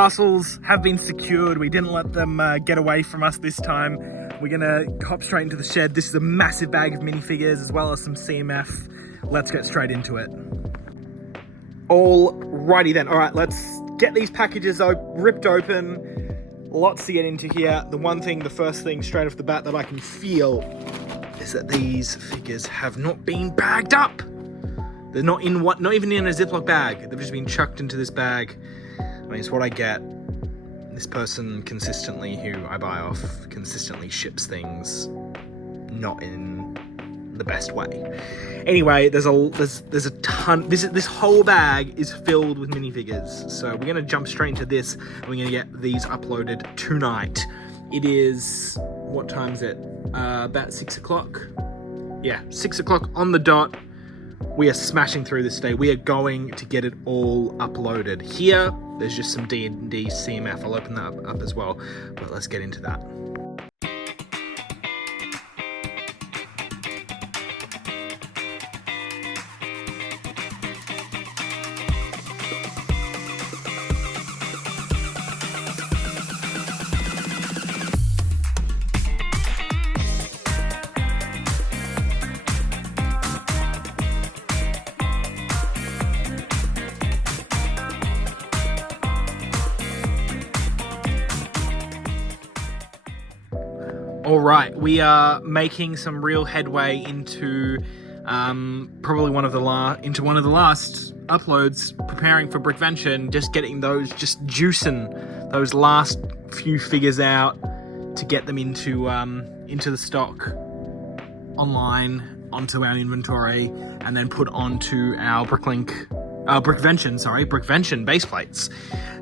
parcels have been secured. We didn't let them get away from us this time. We're gonna hop straight into the shed. This is a massive bag of minifigures as well as some CMF. Let's get straight into it. Alrighty then. All right, let's get these packages ripped open. Lots to get into here. The first thing straight off the bat that I can feel is that these figures have not been bagged up. They're not even in a Ziploc bag. They've just been chucked into this bag. I mean, it's what I get. This person consistently, who I buy off, consistently ships things not in the best way. Anyway, there's a ton. This whole bag is filled with minifigures. So we're gonna jump straight into this, and we're gonna get these uploaded tonight. It is, what time is it? About 6 o'clock. Yeah, 6 o'clock on the dot. We are smashing through this today. We are going to get it all uploaded. Here, there's just some D&D CMF. I'll open that up as well, but let's get into that. All right, we are making some real headway into probably one of the last uploads, preparing for Brickvention, just getting those, just juicing those last few figures out to get them into the stock online, onto our inventory, and then put onto our Brickvention base plates.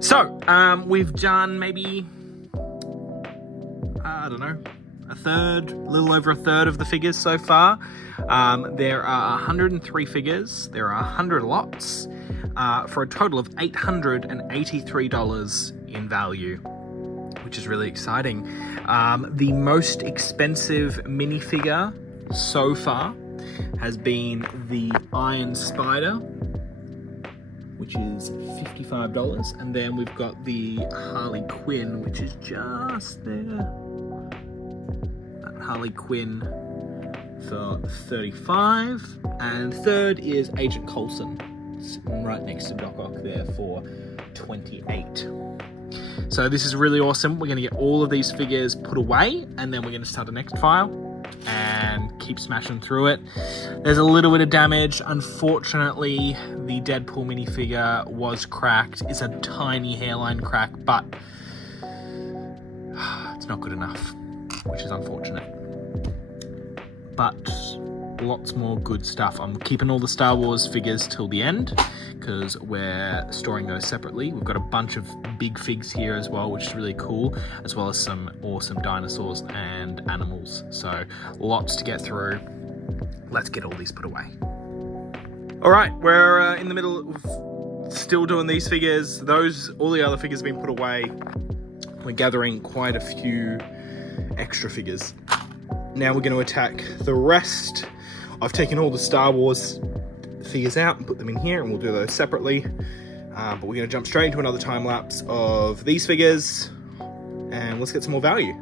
So we've done maybe, I don't know, a little over a third of the figures so far. There are 103 figures. There are 100 lots for a total of $883 in value, which is really exciting. The most expensive minifigure so far has been the Iron Spider, which is $55. And then we've got the Harley Quinn, which is just there. Harley Quinn for $35, and third is Agent Coulson, sitting right next to Doc Ock there for $28. So this is really awesome. We're going to get all of these figures put away, and then we're going to start the next file and keep smashing through it. There's a little bit of damage. Unfortunately, the Deadpool minifigure was cracked. It's a tiny hairline crack, but it's not good enough, which is unfortunate. But lots more good stuff. I'm keeping all the Star Wars figures till the end because we're storing those separately. We've got a bunch of big figs here as well, which is really cool, as well as some awesome dinosaurs and animals. So lots to get through. Let's get all these put away. All right, we're in the middle of still doing these figures. All the other figures have been put away. We're gathering quite a few extra figures. Now we're going to attack the rest. I've taken all the Star Wars figures out and put them in here, and we'll do those separately. But we're going to jump straight into another time lapse of these figures, and let's get some more value.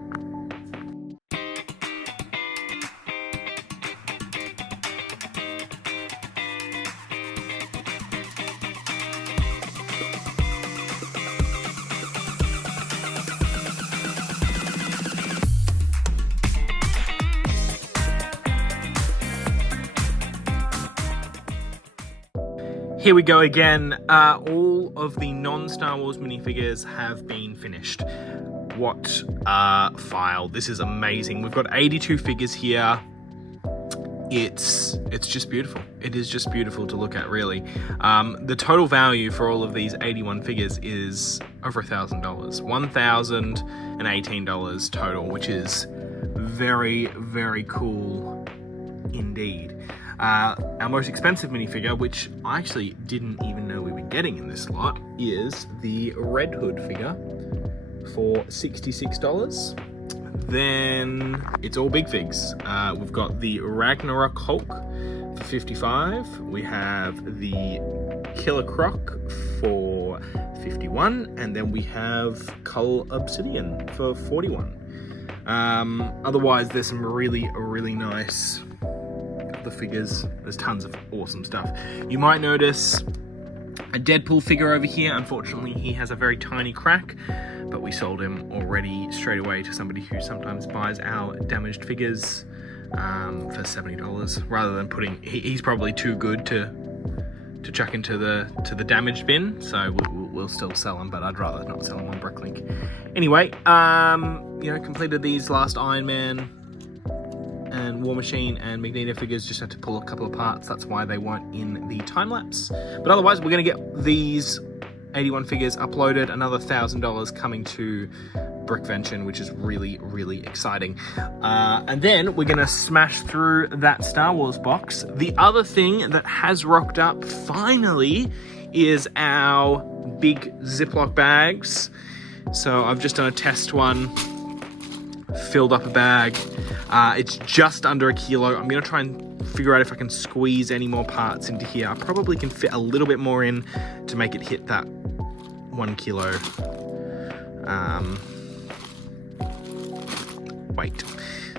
Here we go again. All of the non-Star Wars minifigures have been finished. What a file. This is amazing. We've got 82 figures here. It's just beautiful. It is just beautiful to look at, really. The total value for all of these 81 figures is over $1,000. $1,018 total, which is very, very cool indeed. Our most expensive minifigure, which I actually didn't even know we were getting in this lot, is the Red Hood figure for $66. Then it's all big figs. We've got the Ragnarok Hulk for $55. We have the Killer Croc for 51, and then we have Cull Obsidian for 41. Otherwise, there's some really nice other figures. There's tons of awesome stuff. You might notice a Deadpool figure over here. Unfortunately, he has a very tiny crack, but we sold him already straight away to somebody who sometimes buys our damaged figures for $70, rather than putting. He's probably too good to chuck into the damaged bin, so we'll still sell them, but I'd rather not sell them on Bricklink. Anyway, you know, completed these last Iron Man and War Machine and Magneto figures. Just had to pull a couple of parts. That's why they weren't in the time lapse. But otherwise, we're going to get these 81 figures uploaded. Another $1,000 coming to Brickvention, which is really exciting. And then we're going to smash through that Star Wars box. The other thing that has rocked up finally is our big Ziploc bags. So I've just done a test one, filled up a bag. It's just under 1 kilo. I'm going to try and figure out if I can squeeze any more parts into here. I probably can fit a little bit more in to make it hit that 1 kilo weight.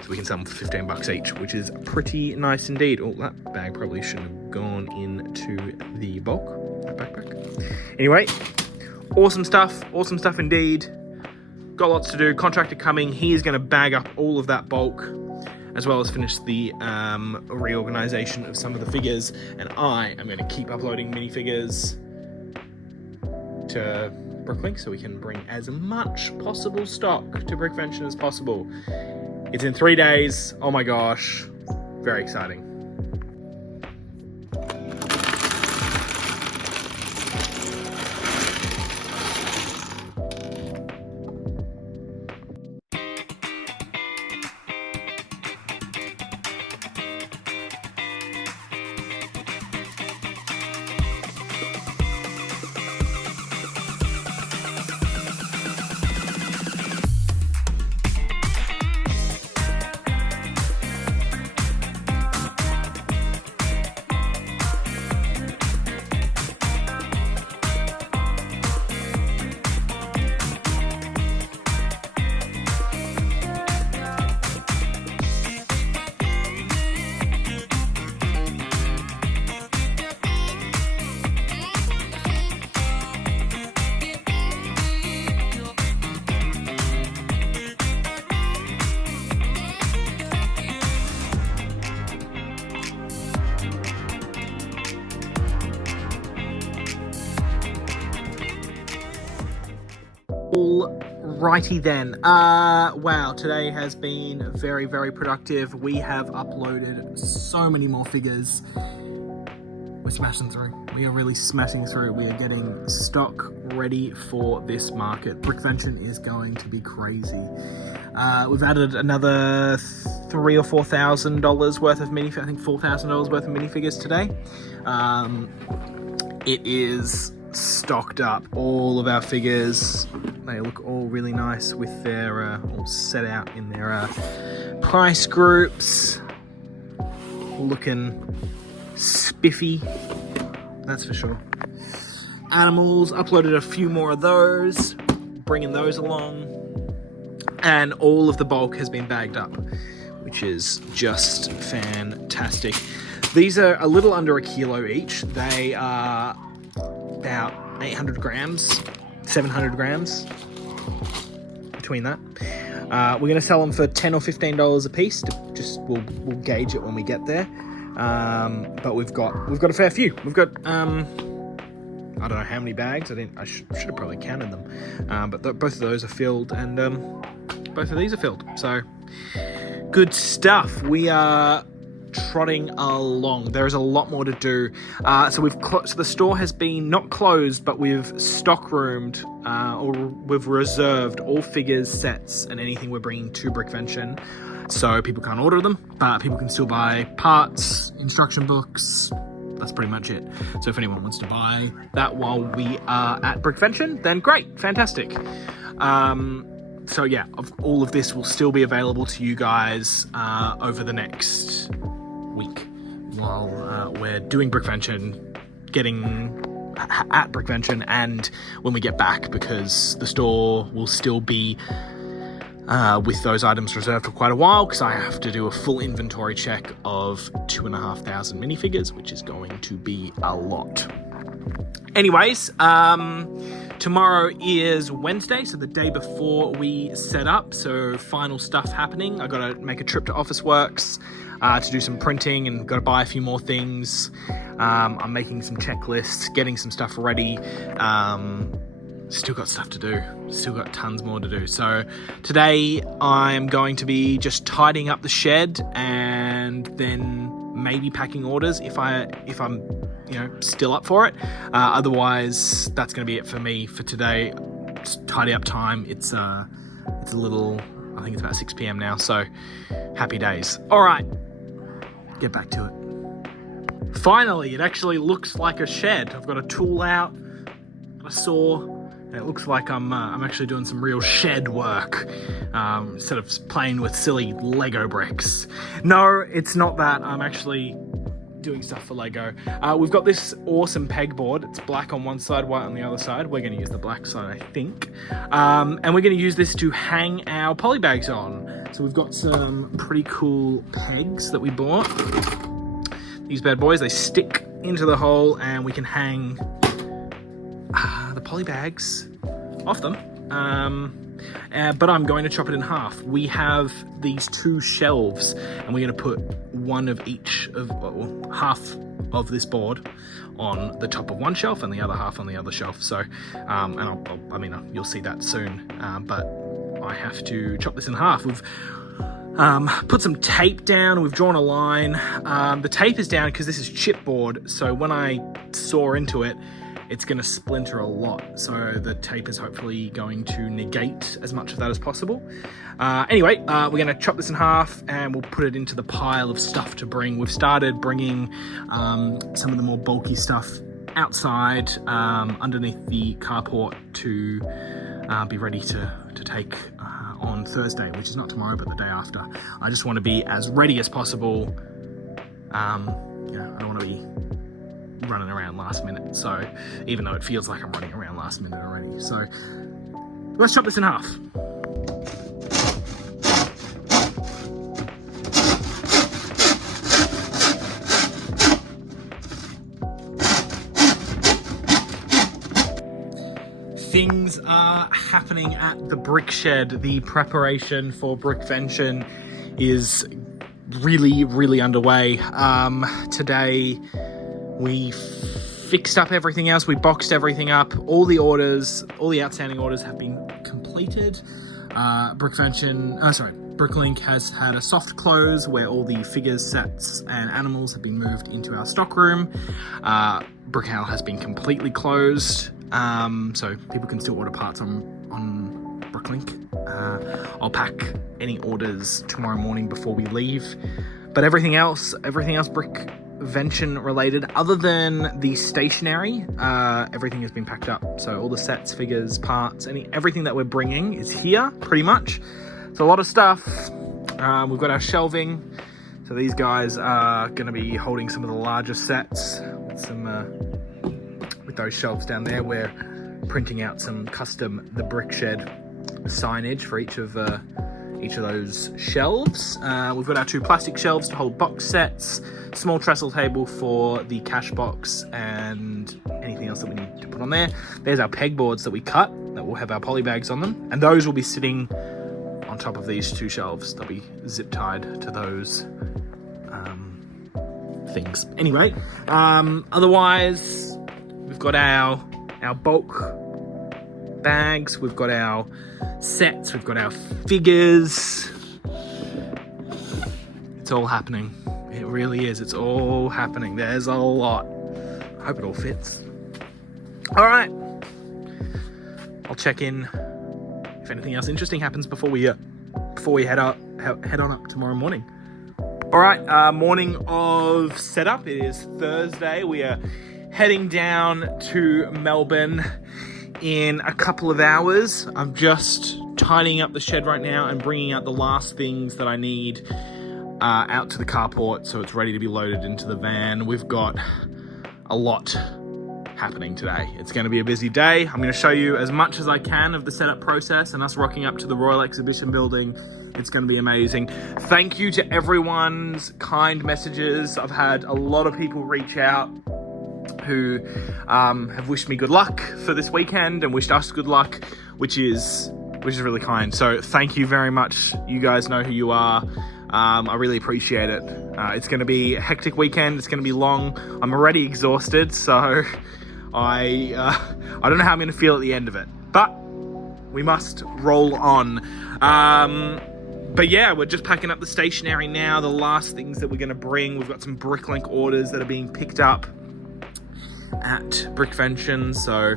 So we can sell them for $15 each, which is pretty nice indeed. Oh, that bag probably shouldn't have gone into the bulk backpack. Anyway, awesome stuff indeed. Got lots to do. Contractor coming. He is going to bag up all of that bulk, as well as finish the reorganization of some of the figures. And I am going to keep uploading minifigures to Bricklink so we can bring as much possible stock to Brickvention as possible. It's in 3 days. Oh my gosh. Very exciting. Alrighty then. Wow, today has been very productive. We have uploaded so many more figures. We're smashing through. We are really smashing through. We are getting stock ready for this market. Brickvention is going to be crazy. We've added another $3,000 or $4,000 worth of minifigures. I think $4,000 worth of minifigures today. It is stocked up. All of our figures, they look all really nice with their all set out in their price groups, looking spiffy, that's for sure. Animals, uploaded a few more of those, bringing those along, and all of the bulk has been bagged up, which is just fantastic. These are a little under 1 kilo each. They are about 800 grams, 700 grams, between that. We're going to sell them for $10 or $15 a piece. We'll gauge it when we get there. But we've got a fair few. We've got I don't know how many bags. I should have probably counted them. But both of those are filled, and both of these are filled. So good stuff. We are trotting along. There is a lot more to do. So the store has been not closed, but we've stock roomed or we've reserved all figures, sets, and anything we're bringing to Brickvention. So people can't order them, but people can still buy parts, instruction books. That's pretty much it. So if anyone wants to buy that while we are at Brickvention, then great, fantastic. So yeah, all of this will still be available to you guys over the next week while we're doing Brickvention, getting at Brickvention and when we get back, because the store will still be with those items reserved for quite a while, because I have to do a full inventory check of 2,500 minifigures, which is going to be a lot. Anyways, tomorrow is Wednesday, so the day before we set up, so final stuff happening. I gotta make a trip to Officeworks to do some printing and gotta buy a few more things. I'm making some checklists, getting some stuff ready. Still got stuff to do, still got tons more to do. So today I'm going to be just tidying up the shed and then maybe packing orders if I'm still up for it. Otherwise, that's going to be it for me for today. It's tidy up time. It's a little, I think it's about 6 p.m. now, so happy days. All right, get back to it. Finally, it actually looks like a shed. I've got a tool out, got a saw, and it looks like I'm actually doing some real shed work instead of playing with silly Lego bricks. No, it's not that. I'm actually doing stuff for Lego. We've got this awesome pegboard. It's black on one side, white on the other side. We're going to use the black side, I think. And we're going to use this to hang our poly bags on. So we've got some pretty cool pegs that we bought. These bad boys, they stick into the hole and we can hang the poly bags off them. But I'm going to chop it in half. We have these two shelves and we're going to put one of each of, well, half of this board on the top of one shelf and the other half on the other shelf. So, and you'll see that soon, but I have to chop this in half. We've put some tape down, we've drawn a line. The tape is down because this is chipboard, so when I saw into it, it's going to splinter a lot. So the tape is hopefully going to negate as much of that as possible. Anyway, we're going to chop this in half and we'll put it into the pile of stuff to bring. We've started bringing some of the more bulky stuff outside underneath the carport to be ready to take on Thursday, which is not tomorrow, but the day after. I just want to be as ready as possible. I don't want to be running around last minute, so even though it feels like I'm running around last minute already. So let's chop this in half. Things are happening at the BrickShed. The preparation for Brickvention is really underway. Today we fixed up everything else. We boxed everything up. All the outstanding orders have been completed. Bricklink has had a soft close where all the figures, sets, and animals have been moved into our stockroom. Brickhouse has been completely closed, so people can still order parts on Bricklink. I'll pack any orders tomorrow morning before we leave. But everything else Brickvention related, other than the stationery, everything has been packed up. So all the sets, figures, parts, everything that we're bringing is here, pretty much. It's a lot of stuff. We've got our shelving. So these guys are going to be holding some of the larger sets with those shelves down there. We're printing out some custom the BrickShed signage for each of those shelves. We've got our two plastic shelves to hold box sets, small trestle table for the cash box, and anything else that we need to put on there. There's our pegboards that we cut that will have our poly bags on them, and those will be sitting on top of these two shelves. They'll be zip tied to those things. Anyway, otherwise we've got our bulk bags, we've got our sets, we've got our figures. It's all happening. It really is. It's all happening. There's a lot. I hope it all fits. All right. I'll check in if anything else interesting happens before we head on up tomorrow morning. All right. Morning of setup. It is Thursday. We are heading down to Melbourne in a couple of hours. I'm just tidying up the shed right now and bringing out the last things that I need out to the carport so it's ready to be loaded into the van. We've got a lot happening today. It's going to be a busy day. I'm going to show you as much as I can of the setup process and us rocking up to the Royal Exhibition building. It's going to be amazing. Thank you to everyone's kind messages. I've had a lot of people reach out who have wished me good luck for this weekend and wished us good luck, which is really kind. So thank you very much. You guys know who you are. I really appreciate it. It's going to be a hectic weekend. It's going to be long. I'm already exhausted, so I don't know how I'm going to feel at the end of it, but we must roll on. But yeah, we're just packing up the stationery now. The last things that we're going to bring, we've got some Bricklink orders that are being picked up at Brickvention, so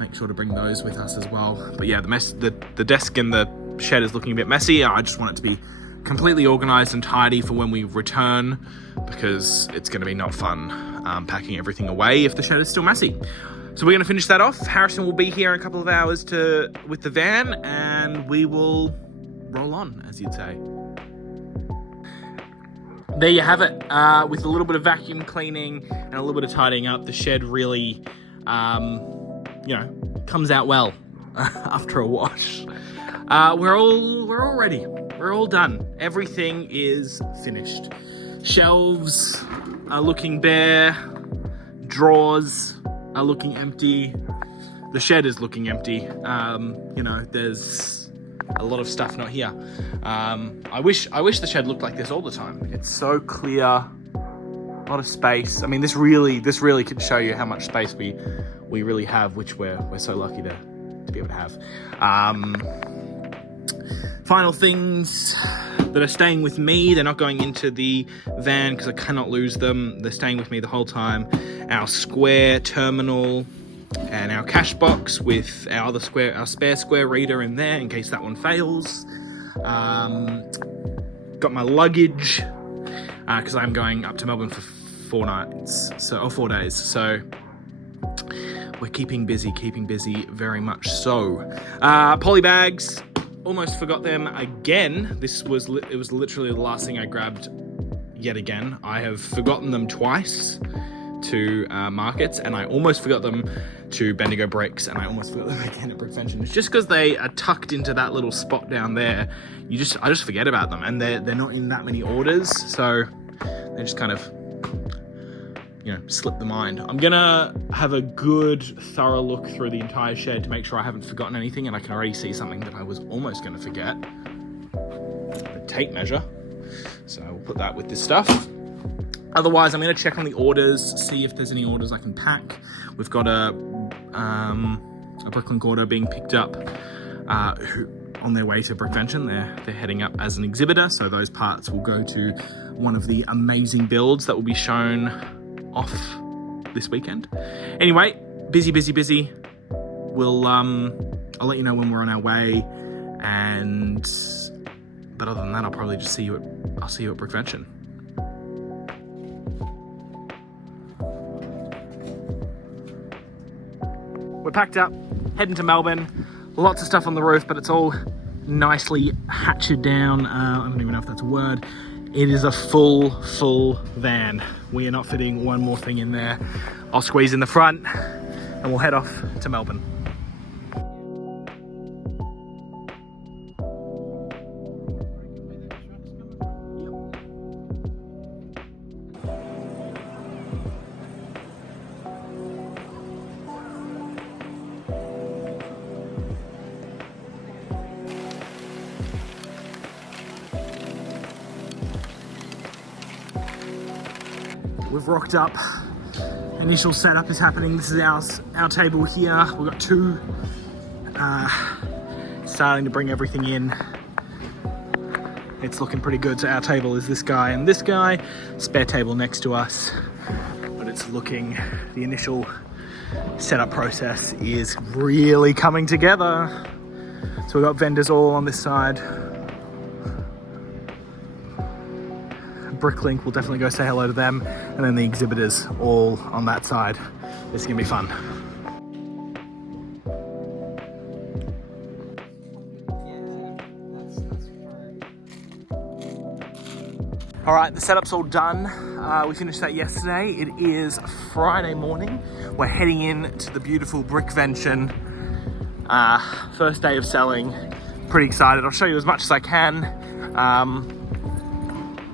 make sure to bring those with us as well. But yeah, the desk and the shed is looking a bit messy. I just want it to be completely organized and tidy for when we return, because it's going to be not fun packing everything away if the shed is still messy. So we're going to finish that off. Harrison will be here in a couple of hours with the van, and we will roll on, as you'd say. There you have it. With a little bit of vacuum cleaning and a little bit of tidying up, the shed really, comes out well after a wash. We're all ready. We're all done. Everything is finished. Shelves are looking bare. Drawers are looking empty. The shed is looking empty. There's a lot of stuff not here. I wish the shed looked like this all the time. It's so clear, a lot of space. I mean, this really could show you how much space we really have, which we're so lucky to be able to have. Final things that are staying with me, they're not going into the van because I cannot lose them. They're staying with me the whole time. Our square terminal and our cash box with our spare square reader in there in case that one fails. Got my luggage because I'm going up to Melbourne for 4 days. So we're keeping busy, very much so. Poly bags, almost forgot them again. It was literally the last thing I grabbed yet again. I have forgotten them twice to markets, and I almost forgot them to Bendigo Bricks, and I almost forgot them again at Brickvention. It's just because they are tucked into that little spot down there. I just forget about them, and they're not in that many orders, so they just kind of slip the mind. I'm gonna have a good thorough look through the entire shed to make sure I haven't forgotten anything, and I can already see something that I was almost gonna forget. A tape measure. So we'll put that with this stuff. Otherwise, I'm going to check on the orders, see if there's any orders I can pack. We've got a Bricklink order being picked up on their way to Brickvention. They're heading up as an exhibitor, so those parts will go to one of the amazing builds that will be shown off this weekend. Anyway, busy. I'll let you know when we're on our way, but other than that, I'll probably just see you at Brickvention. We're packed up, heading to Melbourne. Lots of stuff on the roof, but it's all nicely hatched down. I don't even know if that's a word. It is a full van. We are not fitting one more thing in there. I'll squeeze in the front and we'll head off to Melbourne. We've rocked up. Initial setup is happening. This is our table here. We've got two. Starting to bring everything in. It's looking pretty good. So our table is this guy and this guy. Spare table next to us. But it's looking, the initial setup process is really coming together. So we've got vendors all on this side. Bricklink, we'll definitely go say hello to them, and then the exhibitors all on that side. This is gonna be fun. All right, the setup's all done. We finished that yesterday. It is Friday morning. We're heading in to the beautiful Brickvention. First day of selling. Pretty excited. I'll show you as much as I can.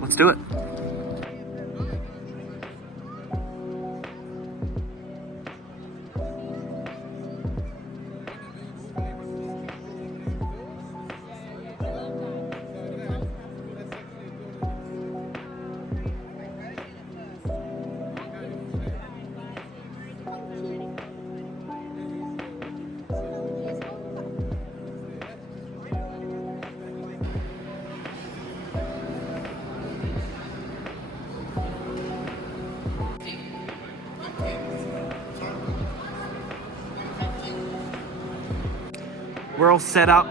Let's do it. We're all set up.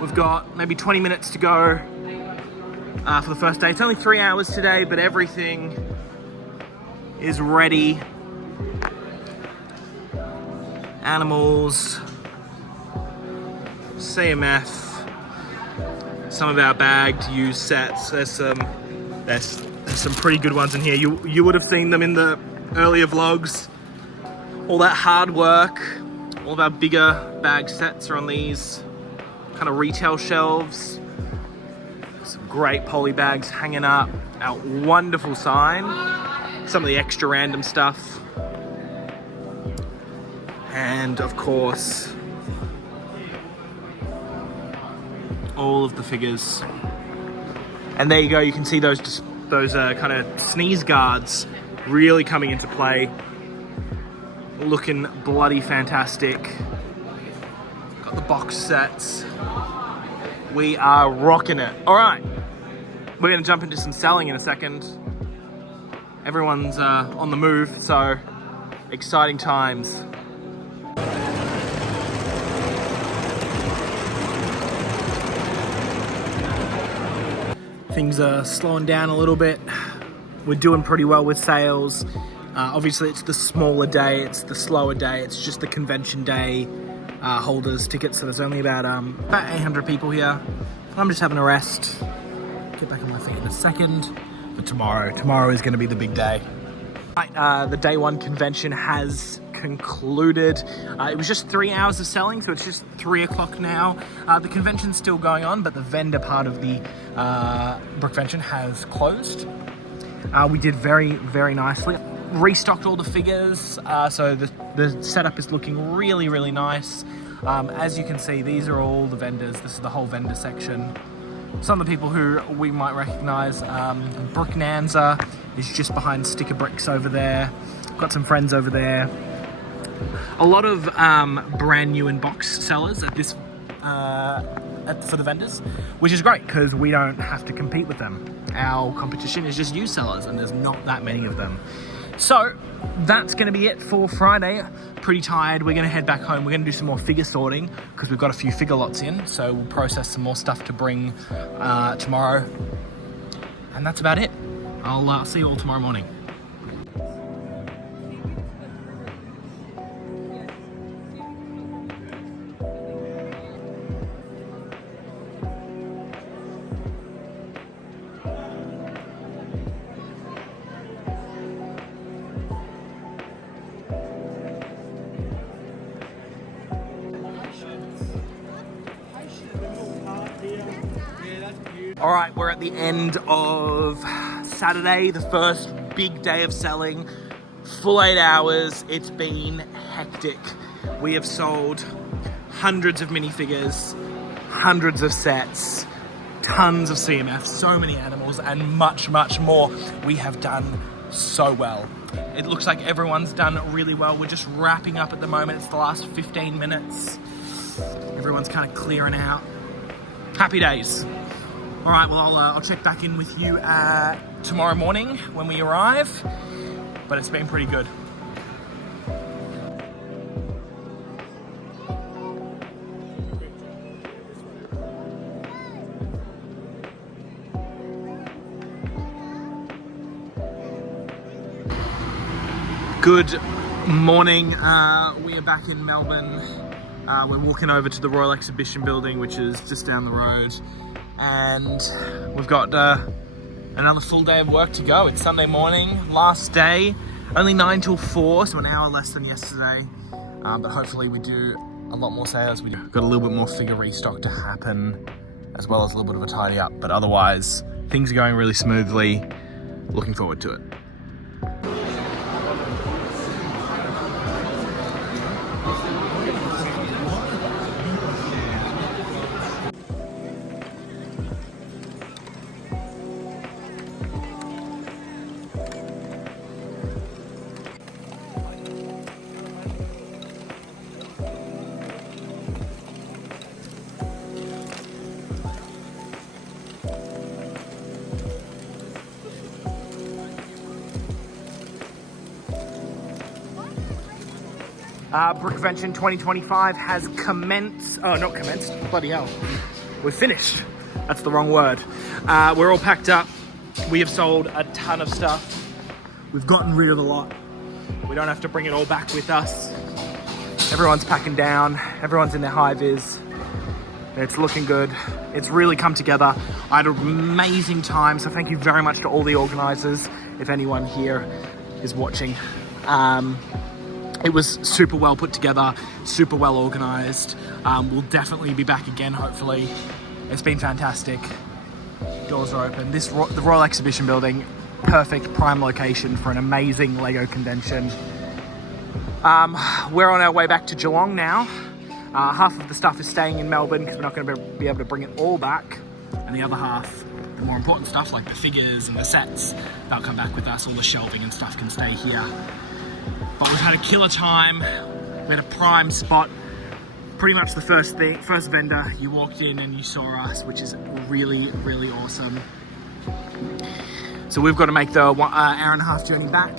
We've got maybe 20 minutes to go for the first day. It's only 3 hours today, but everything is ready. Animals, CMF, some of our bagged used sets. There's some pretty good ones in here. You would have seen them in the earlier vlogs. All that hard work. All of our bigger bag sets are on these kind of retail shelves. Some great poly bags hanging up. Our wonderful sign. Some of the extra random stuff. And of course, all of the figures. And there you go, you can see those kind of sneeze guards really coming into play. Looking bloody fantastic. Got the box sets. We are rocking it. All right, we're gonna jump into some selling in a second. Everyone's on the move, so exciting times. Things are slowing down a little bit. We're doing pretty well with sales. Obviously it's the smaller day, it's the slower day, it's just the convention day holders tickets, so there's only about 800 people here. I'm just having a rest, get back on my feet in a second, but tomorrow is going to be the big day. Right, the day one convention has concluded. It was just 3 hours of selling, so it's just 3 o'clock now. The convention's still going on, but the vendor part of the Brickvention has closed. We did very, very nicely. Restocked all the figures, so the setup is looking really, really nice. As you can see, these are all the vendors. This is the whole vendor section. Some of the people who we might recognize, Bricknanza is just behind Sticker Bricks over there. Got some friends over there. A lot of brand new in box sellers at this for the vendors, which is great because we don't have to compete with them. Our competition is just used sellers, and there's not that many of them. So that's going to be it for Friday. Pretty tired. We're going to head back home. We're going to do some more figure sorting because we've got a few figure lots in. So we'll process some more stuff to bring tomorrow. And that's about it. I'll see you all tomorrow morning. All right, we're at the end of Saturday, the first big day of selling. Full 8 hours. It's been hectic. We have sold hundreds of minifigures, hundreds of sets, tons of CMF, so many animals, and much, much more. We have done so well. It looks like everyone's done really well. We're just wrapping up at the moment. It's the last 15 minutes. Everyone's kind of clearing out. Happy days. All right, well, I'll check back in with you tomorrow morning when we arrive, but it's been pretty good. Good morning. We are back in Melbourne. We're walking over to the Royal Exhibition building, which is just down the road. And we've got a Another full day of work to go. It's Sunday morning, last day, only 9 till 4, so an hour less than yesterday. But hopefully we do a lot more sales. We've got a little bit more figure restock to happen, as well as a little bit of a tidy up. But otherwise, things are going really smoothly. Looking forward to it. Brickvention 2025 has commenced. Oh, not commenced. Bloody hell. We're finished. That's the wrong word. We're all packed up. We have sold a ton of stuff. We've gotten rid of a lot. We don't have to bring it all back with us. Everyone's packing down. Everyone's in their high vis. It's looking good. It's really come together. I had an amazing time, so thank you very much to all the organisers, if anyone here is watching. It was super well put together, super well organised. We'll definitely be back again, hopefully. It's been fantastic. Doors are open. The Royal Exhibition Building, perfect prime location for an amazing Lego convention. We're on our way back to Geelong now. Half of the stuff is staying in Melbourne because we're not going to be able to bring it all back. And the other half, the more important stuff like the figures and the sets, they'll come back with us. All the shelving and stuff can stay here. But we've had a killer time. We had a prime spot. Pretty much the first vendor, you walked in and you saw us, which is really, really awesome. So we've got to make the hour and a half journey back.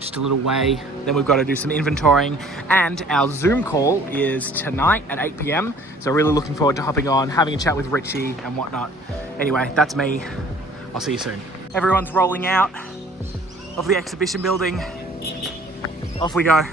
Just a little way. Then we've got to do some inventorying. And our Zoom call is tonight at 8 PM. So really looking forward to hopping on, having a chat with Richie and whatnot. Anyway, that's me. I'll see you soon. Everyone's rolling out of the exhibition building. Off we go.